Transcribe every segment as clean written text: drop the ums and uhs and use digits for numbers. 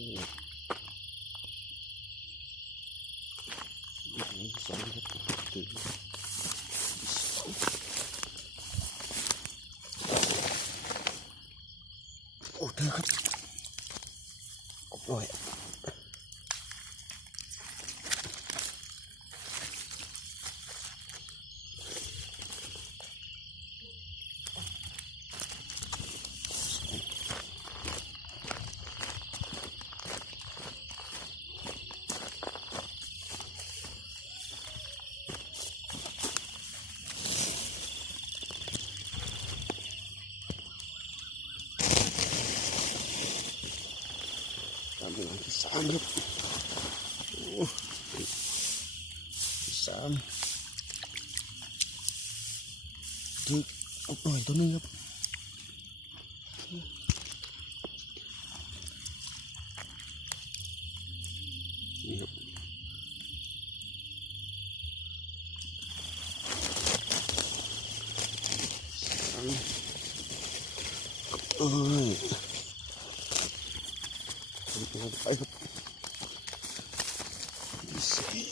สองครับถึงโอ้เธอครับกบหน่อยตามหลังที่สามครับที่สามถึงกบหน่อยตัวนึงครับนี่ครับเอ้ยลงไปครับสี่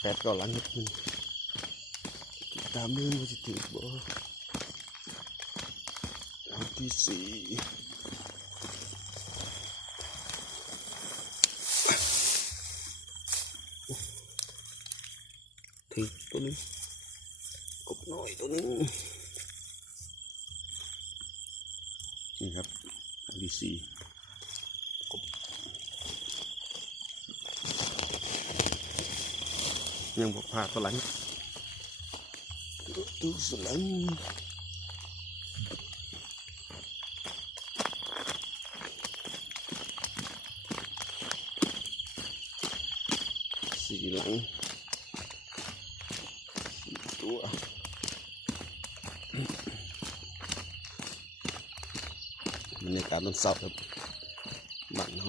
แปดก่อนหลังนิดนึงตามมือมันจะถึงบ่หลังที่สี่ถึงตัวนี้กบน้อยตัวนี้นี่ครับหลังที่สี่กบยังบอกพาตัวหลังตัวสลังสี่หลังสี่ตัวบรรยากาศตอนเช้าครับบ้านเรา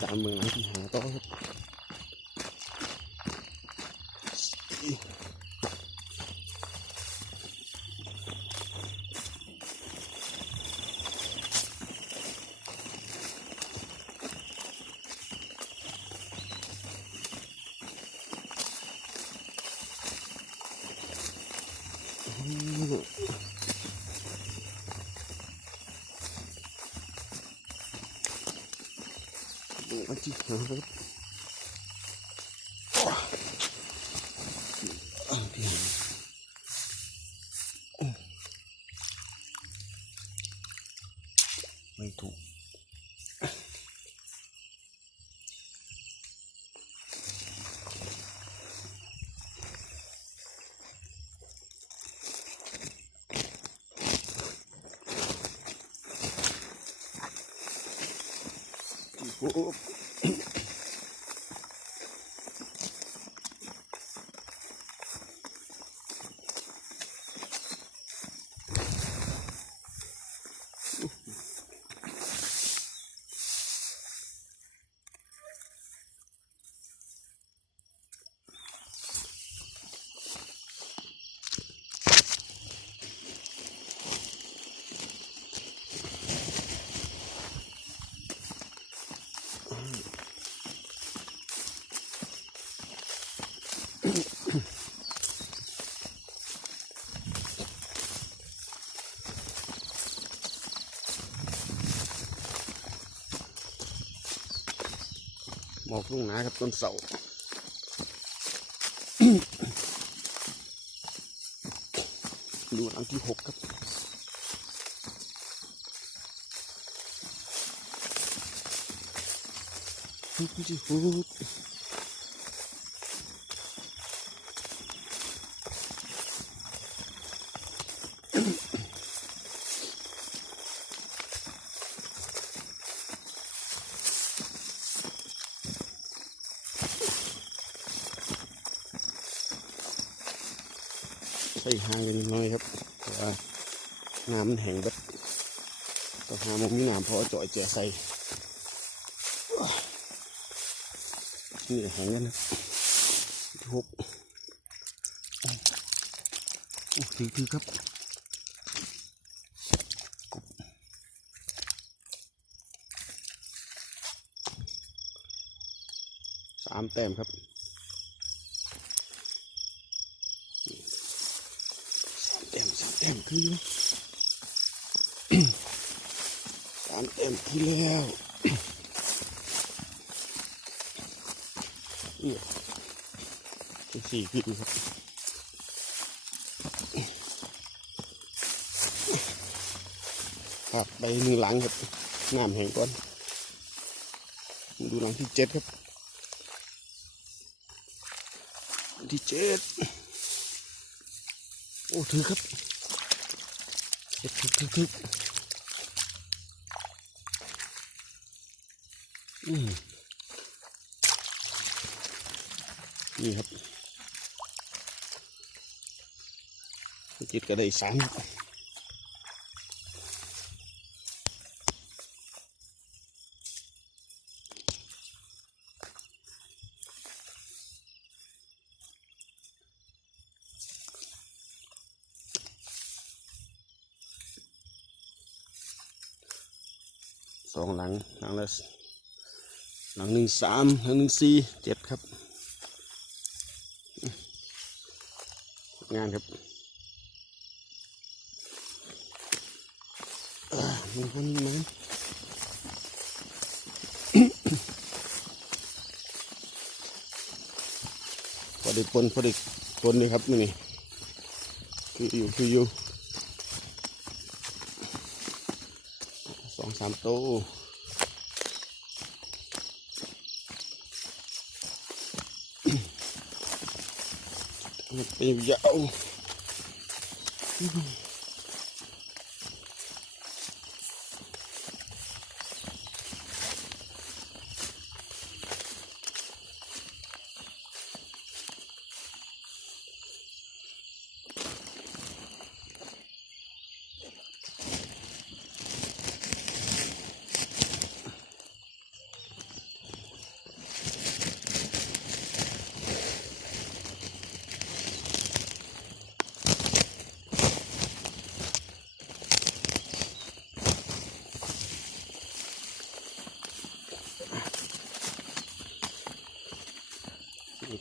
ตามเมืองหลังที่หาต่อครับอันที่หาครับที่หาไม่ถูกโอ้หมอกลุ่งหนาครับต้นเสาดูหลังที่หกครับที่หก ใส่หางกันน้อยครับเพราะว่าน้ำมันแห้งแบบต้องหามุมมีน้ำพอจ่อยแจใส่นี่แห้งกันนะทุกโอ้ถือครับ3 แต้มครับ3 แต้มคืออยู่ 3 แต้มที่แล้วนี่4คือครับครับไป1 หลังครับน้ำแห้งก่อนดูหลังที่7ครับที่7โอ้ถือครับถือนี่ครับจิตก็ได้32 หลังหลังละหลัง1 3หลัง1 4 7ครับงานครับมันคนนี้มั้งพอได้ปนเลยครับนี่คืออยู่2 3 โตเป็นยาว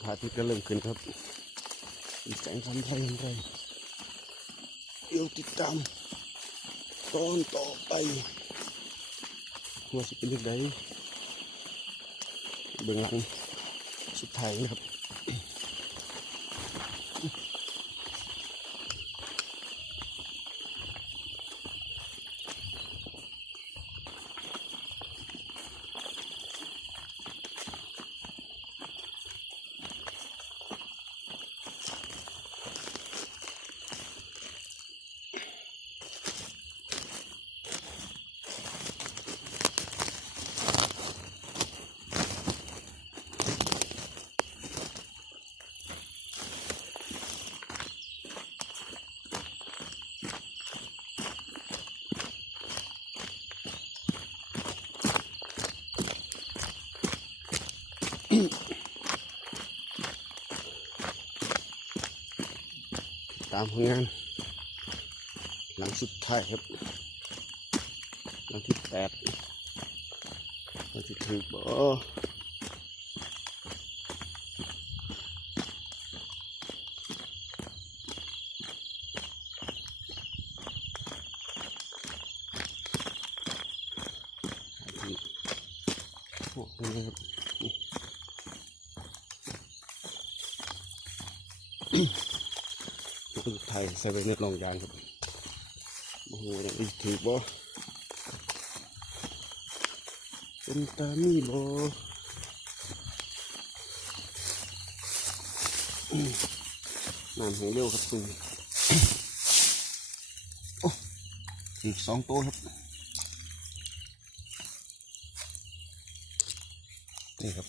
พระอาทิตย์ก็เริ่มขึ้นครับอีกแสงทำไรเดี๋ยวติดตามตอนต่อไปว่าจะเป็นยังไงเบื้องหลังสุดท้ายนะครับตามผลงานหลังสุดท้ายครับหลังที่8หลังที่ถึงบ่โอ้โหครับสุดท้ายใส่ไปในรองยางครับโอ้โหยังอีกถือบ่เป็นตามีบ่น้ำแห้งเร็วครับคุณโอ้อีก2 ตัวครับนี่ครับ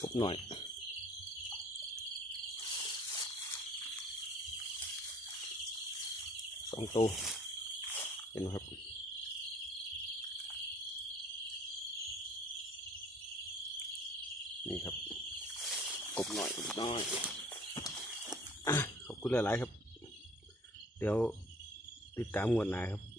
พบหน่อย 2 ตัวเห็นไหมครับนี่ครับกบหน่อยขอบคุณหลายๆครับเดี๋ยวติดตามงวดหน้าครับ